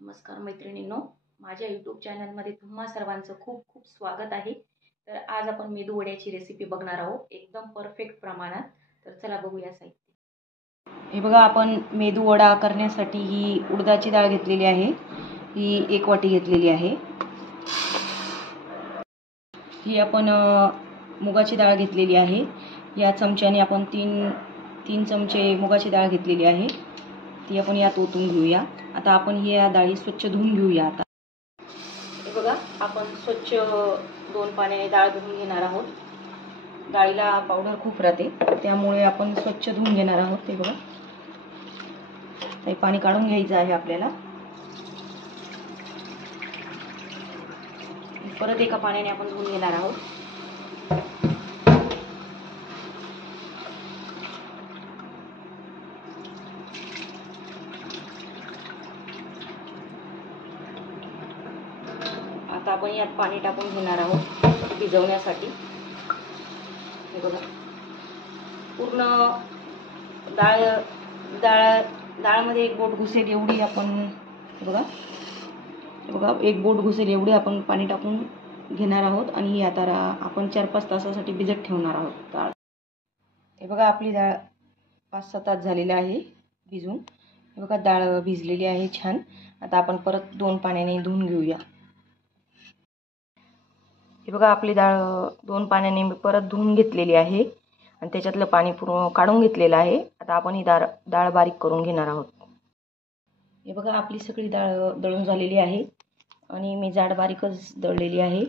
नमस्कार मैत्रिणींनो, माझ्या यूट्यूब चॅनलमध्ये तुम्हा सर्वांचं खूप खूप स्वागत आहे। तर आज आपण मेदू वड्याची रेसिपी बघणार आहोत, एकदम परफेक्ट प्रमाणात। तर चला बघूया साहित्य। हे बघा, आपण मेदू वडा करण्यासाठी ही उडदाची डाळ घेतलेली आहे। ही 1 वाटी घेतलेली आहे। ही आपण मुगाची डाळ घेतलेली आहे। या चमच्याने आपण 3 चमचे मुगाची डाळ घेतलेली आहे। ती आपण यात ओतून घेऊया। आता आपण या डाळी स्वच्छ धुवून घेऊया। आता हे बघा, आपण स्वच्छ 2 पाण्याने डाळ धुवून घेणार आहोत। डाळीला पावडर खूप राहते, त्यामुळे आपण स्वच्छ धुवून घेणार आहोत। हे बघा, हे पाणी काढून घ्यायचं आहे आपल्याला। परत एका पाण्याने आपण धुवून घेणार आहोत। आता आपण यात पाणी टाकून घेणार आहोत भिजवण्यासाठी। हे बघा, पूर्ण डाळमध्ये 1 बोट घुसेल एवढी आपण बघा 1 बोट घुसेल एवढी आपण पाणी टाकून घेणार आहोत। आणि ही आता आपण 4-5 तासासाठी भिजत ठेवणार आहोत डाळ। हे बघा, आपली डाळ 5-6 तास झालेली आहे भिजून। हे बघा, डाळ भिजलेली आहे छान। आता आपण परत 2 पाण्याने धुवून घेऊया। हे बघा, आपली डाळ 2 पाण्याने मी परत धुवून घेतलेली आहे आणि त्याच्यातलं पाणी पूर्ण काढून घेतलेलं आहे। आता आपण ही डाळ बारीक करून घेणार आहोत। हे बघा, आपली सगळी डाळ दळून झालेली आहे आणि मी जाड बारीकच दळलेली आहे।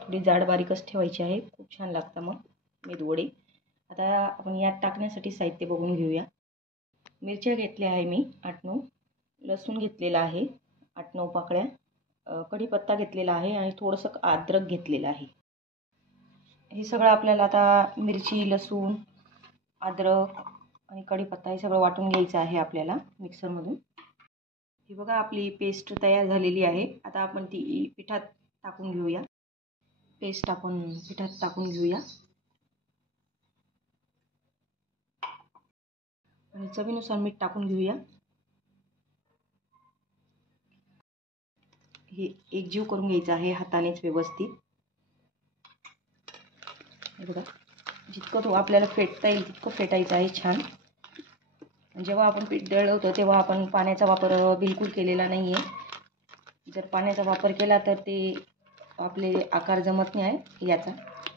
थोडी जाड बारीकच ठेवायची आहे, खूप छान लागतं मग मेदू वडे। आता आपण यात टाकण्यासाठी साहित्य बघून घेऊया। मिरच्या घेतल्या आहे मी 8-9, लसूण घेतलेला आहे 8-9 पाकळ्या, कढीपत्ता घेतलेला आहे आणि थोडंसं अद्रक घेतलेलं आहे। हे सगळं आपल्याला आता मिरची, लसूण, अद्रक आणि कढीपत्ता हे सगळं वाटून घ्यायचं आहे आपल्याला मिक्सरमधून। हे बघा, आपली पेस्ट तयार झालेली आहे। आता आपण ती पिठात टाकून घेऊया। पेस्ट आपण पिठात टाकून घेऊया आणि चवीनुसार मीठ टाकून घेऊया। हे एकजीव करून घ्यायचं आहे हातानेच व्यवस्थित। हे बघा, जितकं तो आपल्याला फेटता येईल तितकं फेटायचं आहे छान। जेव्हा आपण पीठ दळवतो तेव्हा आपण पाण्याचा वापर बिलकुल केलेला नाही आहे। जर पाण्याचा वापर केला तर ते आपले आकार जमत नाही आहे याचा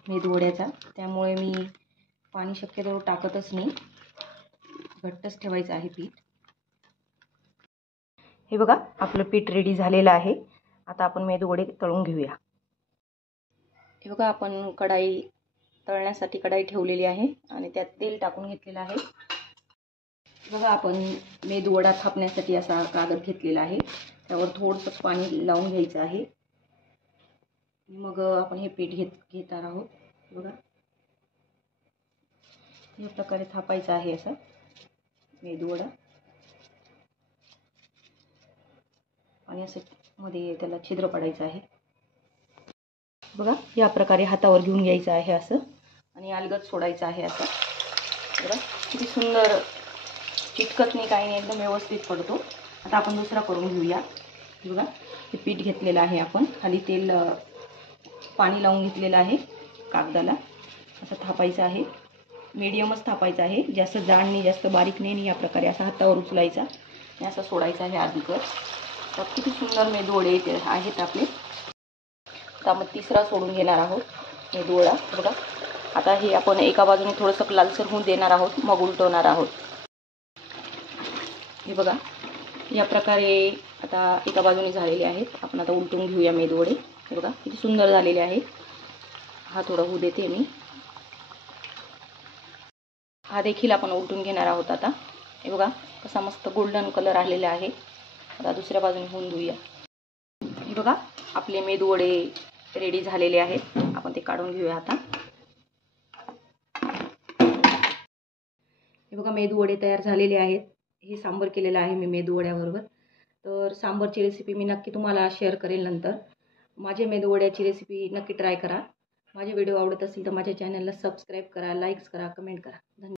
मेदू वड्याचा, त्यामुळे मी पाणी शक्यतो टाकतच नाही, घट्टच ठेवायचं आहे पीठ। हे बघा, आपलं पीठ रेडी झालेलं आहे। आता आपण मेदू वडे तळून घेऊया। हे बघा, आपण तळण्यासाठी कढाई ठेवलेली आहे आणि त्यात तेल टाकून घेतलेलं आहे। बघा, आपण मेदू वडा थापण्यासाठी असा कागद घेतलेला आहे, त्यावर थोडंसं पाणी लावून घ्यायचं आहे। मग आपण हे पीठ घेणार आहोत। बघा, या प्रकारे थापायचं आहे असं मेदू वडा आणि असं मध्ये त्याला छिद्र पडायचं आहे। बघा, या प्रकारे हातावर घेऊन घ्यायचं आहे असं आणि अलगद सोडायचं आहे असं। बघा, किती सुंदर चिटकत नाही, काही नाही, एकदम व्यवस्थित पडतो। आता आपण दुसरा करून घेऊया। बघा, हे पीठ घेतलेलं आहे आपण, खाली पाणी लावून घेतलेलं आहे कागदाला। असं थापायचं आहे, मीडियमच थापायचं आहे, जास्त जाड नाही जास्त बारीक नाही। या प्रकारे असा हातावर उचलायचा आणि असं सोडायचं आहे आधीकर। तर किती सुंदर मेदू वडे आहेत आपले। आता आपण तिसरा सोडून घेणार आहोत मेदू वडा। बघा, आता हे आपण एका बाजूने थोडंसं लालसर होऊन देणार आहोत, मग उलटवणार आहोत। हे बघा, या प्रकारे आता एका बाजूने झालेले आहेत। आपण आता उलटून घेऊया मेदू वडे। हे बघा, किती सुंदर झालेले आहे। हा थोडा होऊ देते मी, हा देखील आपण उलटून घेणार आहोत आता। हे बघा, कसा मस्त गोल्डन कलर आलेला आहे। आता दुसऱ्या बाजूने होऊन घेऊया। हे बघा, आपले मेदू वडे रेडी झालेले आहेत, आपण ते काढून घेऊया आता। हे बघा, मेदू वडे तयार झालेले आहेत। हे सांबर केलेलं आहे मी मेदू वड्याबरोबर। तर सांबरची रेसिपी मी नक्की तुम्हाला शेअर करेल नंतर। माझे मेदू वड्याची रेसिपी नक्की ट्राय करा। माझे व्हिडिओ आवडत असेल तर माझ्या चॅनलला सबस्क्राईब करा, लाईक्स करा, कमेंट करा। धन्यवाद।